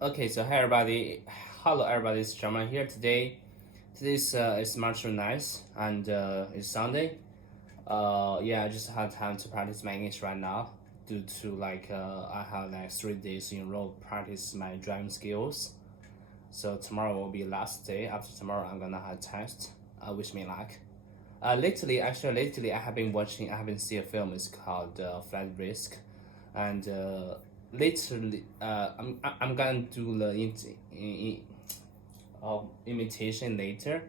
Okay, so hi everybody. Hello everybody, it's German here today. Today's is March 9th and it's Sunday. Yeah, I just had time to practice my English right now due to I have like 3 days in a row practice my driving skills. So tomorrow will be last day. After tomorrow, I'm gonna have test. Wish me luck. Lately, I have been seeing a film. It's called Flight Risk, and literally, I'm gonna do the imitation later.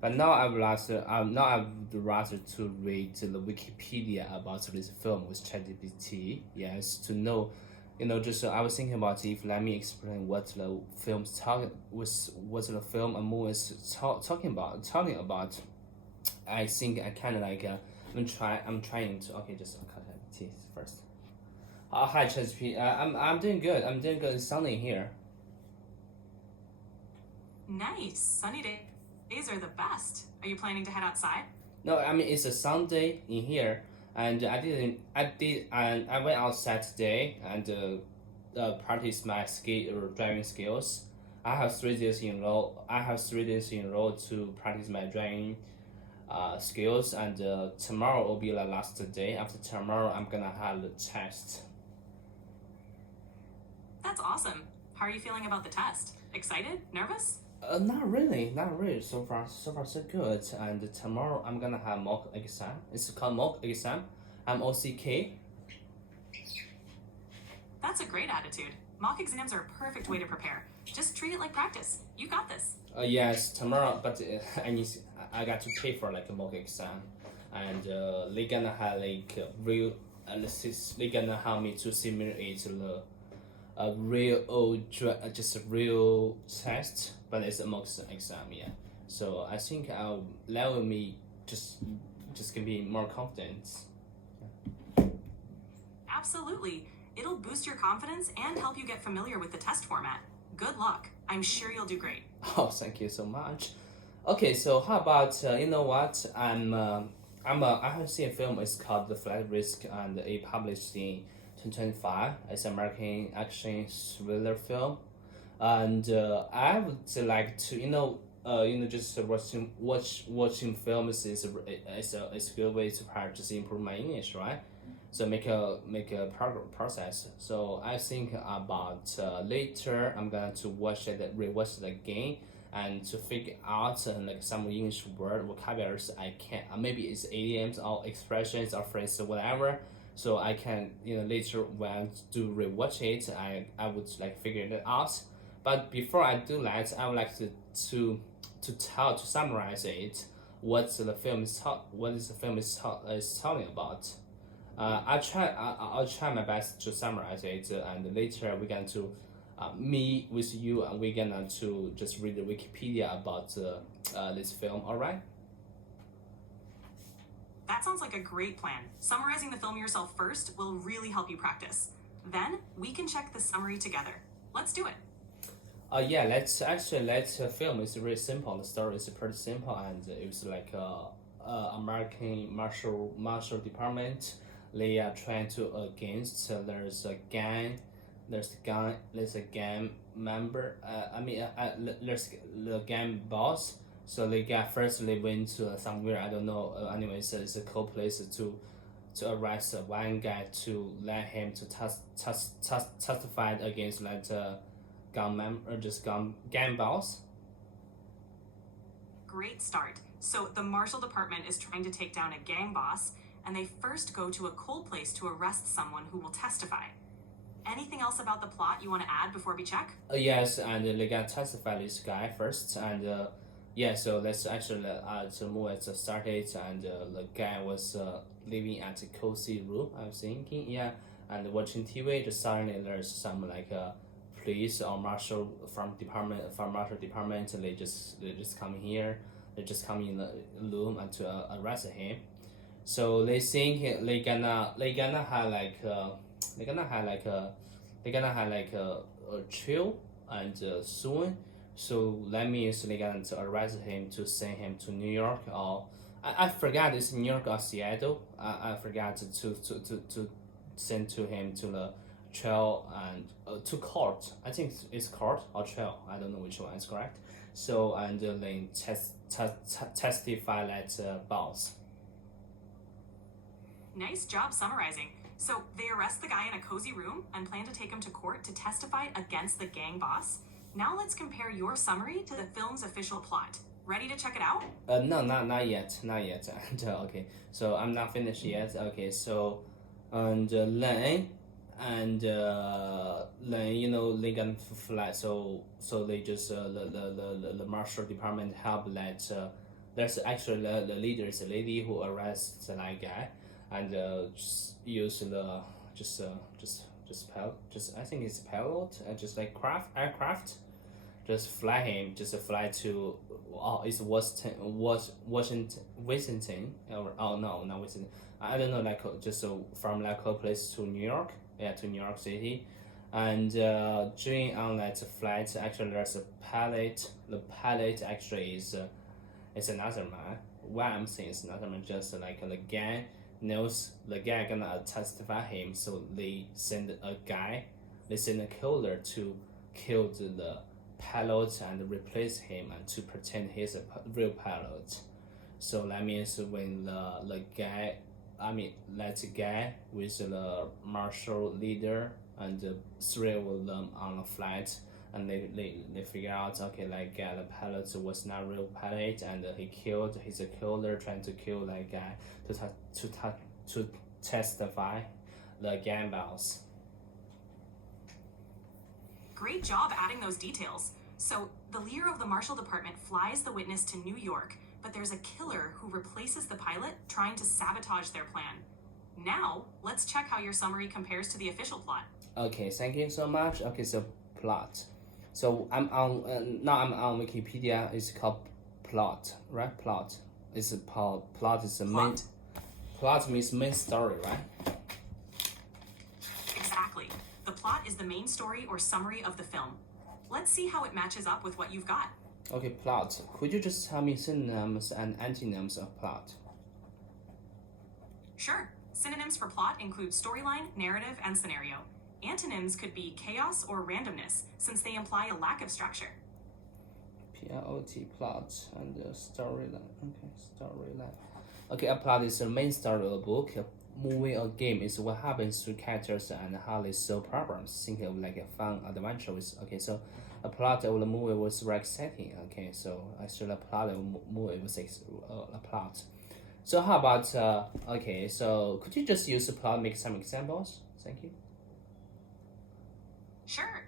But now I would rather to read the Wikipedia about this film with ChatGPT. Yes, to know, just I was thinking about if let me explain what the film's talking was what the film and movie is talking about. I think I kind of I'm trying to okay just cut my teeth first. Hi ChatGPT. I'm doing good. I'm doing good. It's sunny here. Nice. Sunny days are the best. Are you planning to head outside? No, I mean it's a Sunday in here, and I went outside today and practiced my ski or driving skills. I have 3 days in a row. I have 3 days in a row to practice my driving skills, and tomorrow will be the last day. After tomorrow, I'm gonna have the test. That's awesome. How are you feeling about the test? Excited? Nervous? Not really, not really. So far, so good. And tomorrow I'm gonna have mock exam. It's called mock exam. I'm OCK. That's a great attitude. Mock exams are a perfect way to prepare. Just treat it like practice. You got this. Yes, tomorrow, but I got to pay for like a mock exam, and they gonna have like real analysis. They gonna help me to simulate the a just a real test, but it's a mock exam, yeah. So I think I'll level me just give me more confidence. Absolutely. It'll boost your confidence and help you get familiar with the test format. Good luck. I'm sure you'll do great. Oh, thank you so much. Okay, so how about you know what? I have seen a film. It's called The Flight Risk, and it published in 2025. It's an American action thriller film, and I would like to just watching films is a good way to practice improve my English, right? So process. So I think about later I'm going to rewatch it again and to figure out like some English word vocabularies I can maybe it's idioms or expressions or phrases whatever. So I can later when I do rewatch it I would like figure it out. But before I do that, I would like to summarize it what is the film is talking about. I'll try my best to summarize it, and later we're going to me with you, and we're gonna to just read the Wikipedia about this film. All right. That sounds like a great plan. Summarizing the film yourself first will really help you practice. Then we can check the summary together. Let's do it. Yeah. Let's film is very simple. The story is pretty simple, and it was like American martial department. They are trying to against. There's a gang. There's a gang member. There's the gang boss. So they went to somewhere I don't know. Anyways, it's a cool place to arrest one guy to let him to testify against that gang member or just gang boss. Great start. So the Marshal Department is trying to take down a gang boss, and they first go to a cold place to arrest someone who will testify. Anything else about the plot you want to add before we check? Yes, and they got testify this guy first, and yeah, so let's actually the movie started, and the guy was living at a cozy room. I'm thinking, yeah, and watching TV. Just suddenly there's some police or marshal department. They just come here. They just come in the room and to arrest him. So they think they gonna have they gonna have like a a trial and soon. So that means they gonna to arrest him to send him to New York or I forgot it's New York or Seattle. I forgot to send to him to the trial and to court. I think it's court or trial. I don't know which one is correct. So and then testify that boss. Nice job summarizing. So they arrest the guy in a cozy room and plan to take him to court to testify against the gang boss. Now let's compare your summary to the film's official plot. Ready to check it out? No, not yet. And, okay, so I'm not finished yet. Okay, so and then they got flat. So they just the marshal department help that there's actually the leader is a lady who arrests that guy and just use the just I think it's pilot just like aircraft just fly him fly to it's Washington or no not Washington I don't know like just from local place to New York to New York City and during on that flight actually there's a pilot. The pilot actually is another man. Why I'm saying it's another man just like the gang knows the guy gonna testify him, so they send a killer to kill the pilot and replace him and to pretend he's a real pilot. So that means when that guy with the marshal leader and three of them on the flight and they figure out okay like the pilot was not real pilot and he's a killer trying to kill that guy to testify the gang boss. Great job adding those details. So the leader of the Marshal Department flies the witness to New York, but there's a killer who replaces the pilot trying to sabotage their plan. Now let's check how your summary compares to the official plot. Okay, thank you so much. Okay, so plot. So I'm on now I'm on Wikipedia. It's called plot, right? Plot is plot is the main. Plot means main story, right? Exactly. The plot is the main story or summary of the film. Let's see how it matches up with what you've got. Okay, plot. Could you just tell me synonyms and antonyms of plot? Sure. Synonyms for plot include storyline, narrative, and scenario. Antonyms could be chaos or randomness, since they imply a lack of structure. Plot and storyline. Okay, storyline. Okay, a plot is the main story of a book. A movie or game is what happens to characters and how they solve problems. Think of like a fun adventure with. Okay, so a plot of the movie was very exciting. Okay, so actually a plot of the movie was a plot. So how about okay? So could you just use the plot, make some examples? Thank you. Sure.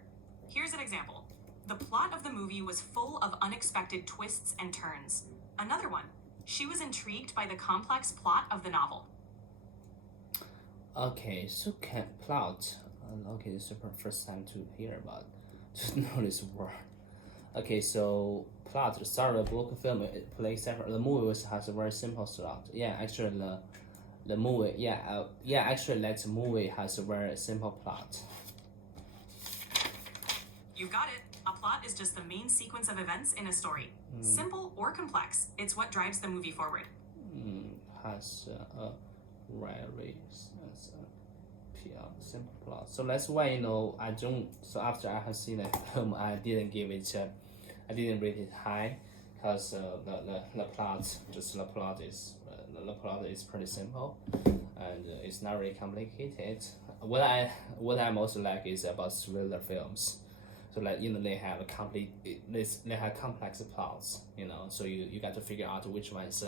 Here's an example. The plot of the movie was full of unexpected twists and turns. Another one. She was intrigued by the complex plot of the novel. Okay, so plot. Okay, this is the first time to hear about, to know this word. Okay, so plot. The start of a book, film, it plays separate. The movie has a very simple plot. Yeah, actually the movie. Actually that movie has a very simple plot. You got it. A plot is just the main sequence of events in a story. Simple or complex, it's what drives the movie forward. Has a very simple plot. So that's why I don't. So after I have seen the film, I didn't rate it high, because the plot is pretty simple, and it's not really complicated. What I most like is about thriller films. So like they have complex plots, so you got to figure out which one is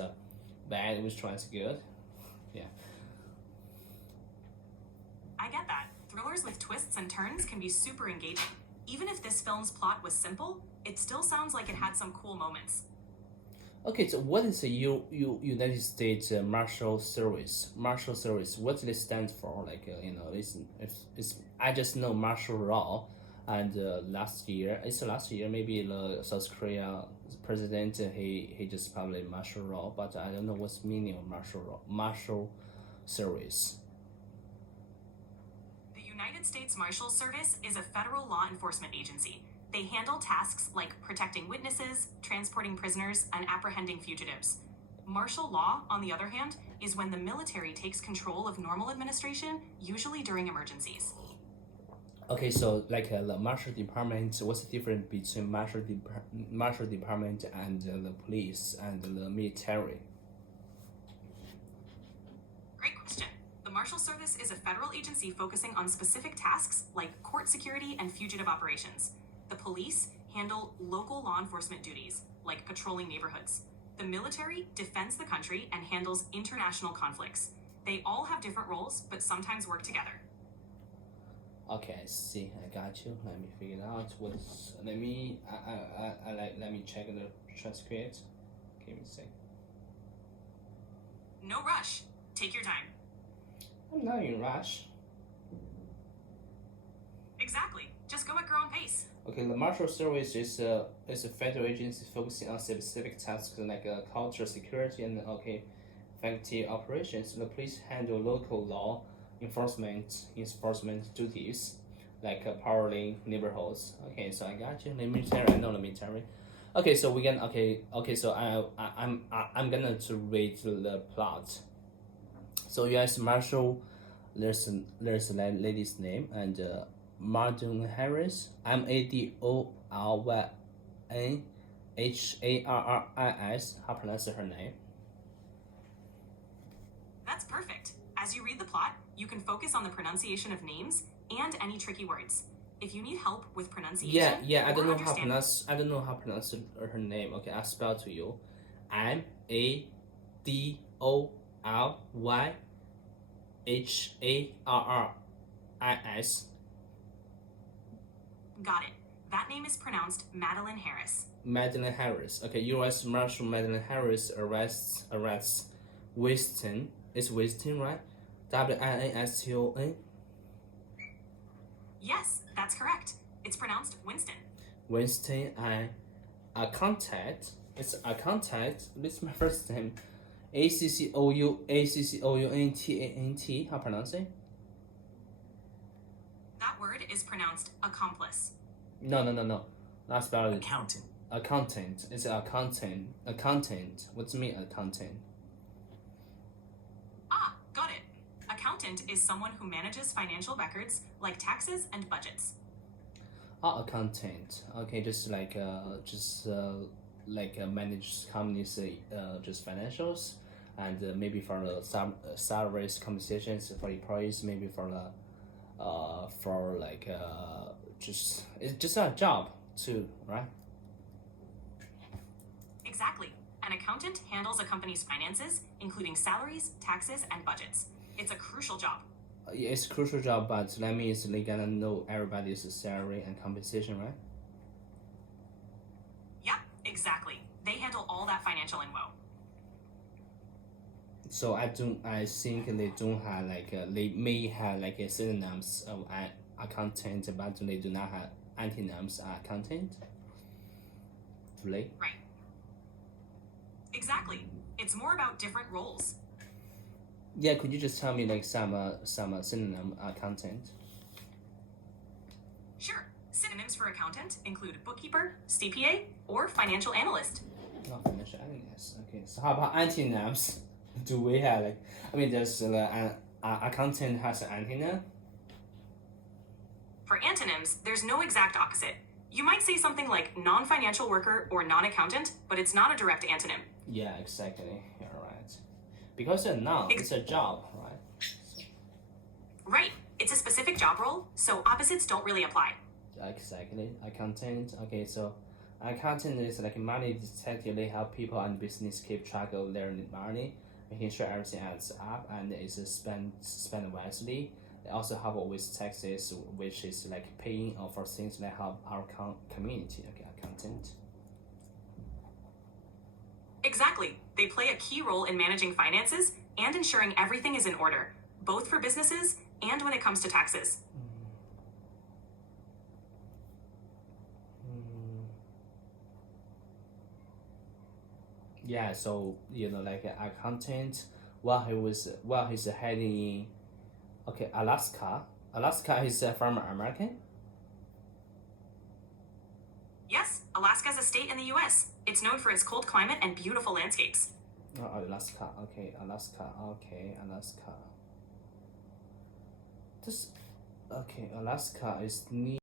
bad, which one is good. Yeah. I get that. Thrillers with twists and turns can be super engaging. Even if this film's plot was simple, it still sounds like it had some cool moments. Okay, so what is the United States Marshal Service? Marshal Service, what does it stand for? Like it's I just know martial law. And last year maybe the South Korea president he just published martial law, but I don't know what's the meaning of martial service. The United States Marshal Service is a federal law enforcement agency. They handle tasks like protecting witnesses, transporting prisoners, and apprehending fugitives. Martial law, on the other hand, is when the military takes control of normal administration, usually during emergencies. Okay, so like the marshal department, what's the difference between marshal department and the police and the military? Great question. The Marshal Service is a federal agency focusing on specific tasks like court security and fugitive operations. The police handle local law enforcement duties, like patrolling neighborhoods. The military defends the country and handles international conflicts. They all have different roles, but sometimes work together. Okay, I see. I got you. Let me figure it out. What's let me let me check the transcript. Give me a sec. No rush. Take your time. I'm not in rush. Exactly. Just go at your own pace. Okay, the Marshal Service is a federal agency focusing on specific tasks like culture, security, and effective operations. The police handle local law enforcement duties like patrolling neighborhoods. Okay, so I got you. The military, I know the military. Okay, so we can So I'm gonna to read the plot. So U.S. Marshal, there's a lady's name and Madeleine Harris, MADOLYNHARRIS. How pronounce her name? That's perfect. As you read the plot, you can focus on the pronunciation of names and any tricky words. If you need help with pronunciation, Yeah. I don't know how pronounce her name. Okay, I'll spell to you. MADOLYNHARRIS. Got it. That name is pronounced Madeleine Harris. Madeleine Harris. Okay, U.S. Marshal Madeleine Harris arrests Winston. It's Winston, right? WINSTON. Yes, that's correct. It's pronounced Winston. Winston and a contact. It's a contact. This is my first name. ACCOUNTANT. How pronounce it? That word is pronounced accomplice. No. Not spell it. Accountant. Accountant. It's accountant. Accountant. What's mean accountant? Ah, got it. Accountant is someone who manages financial records like taxes and budgets. Accountant. Okay, just manage companies just financials and maybe for the salaries compensations for employees, maybe for the it's just a job too, right? Exactly. An accountant handles a company's finances, including salaries, taxes, and budgets. It's a crucial job. It's a crucial job, but that means they gotta know everybody's salary and compensation, right? Yep, exactly. They handle all that financial info. So I think they don't have they may have synonyms of accountant, but they do not have antonyms accountant. Do they? Right. Exactly. It's more about different roles. Yeah, could you just tell me some synonym accountant? Sure. Synonyms for accountant include bookkeeper, CPA, or financial analyst. Oh, financial analyst. Okay, so how about antonyms? Do we have does the accountant has an antonym? For antonyms, there's no exact opposite. You might say something like non-financial worker or non-accountant, but it's not a direct antonym. Yeah, exactly. You're right. Because a noun, it's a job, right? Right. It's a specific job role, so opposites don't really apply. Exactly. Accountant. Okay, so accountant is like a money detective. They help people and business keep track of their money, making sure everything adds up and is spent wisely. They also help with taxes, which is like paying for things that help our community. Okay, accountant. Exactly. They play a key role in managing finances and ensuring everything is in order, both for businesses and when it comes to taxes. Yeah, so like an accountant while he's heading in Alaska. Alaska is from American. Yes, Alaska is a state in the U.S. It's known for its cold climate and beautiful landscapes. Oh, Alaska. Okay, Alaska. Okay, Alaska. This Okay, Alaska is near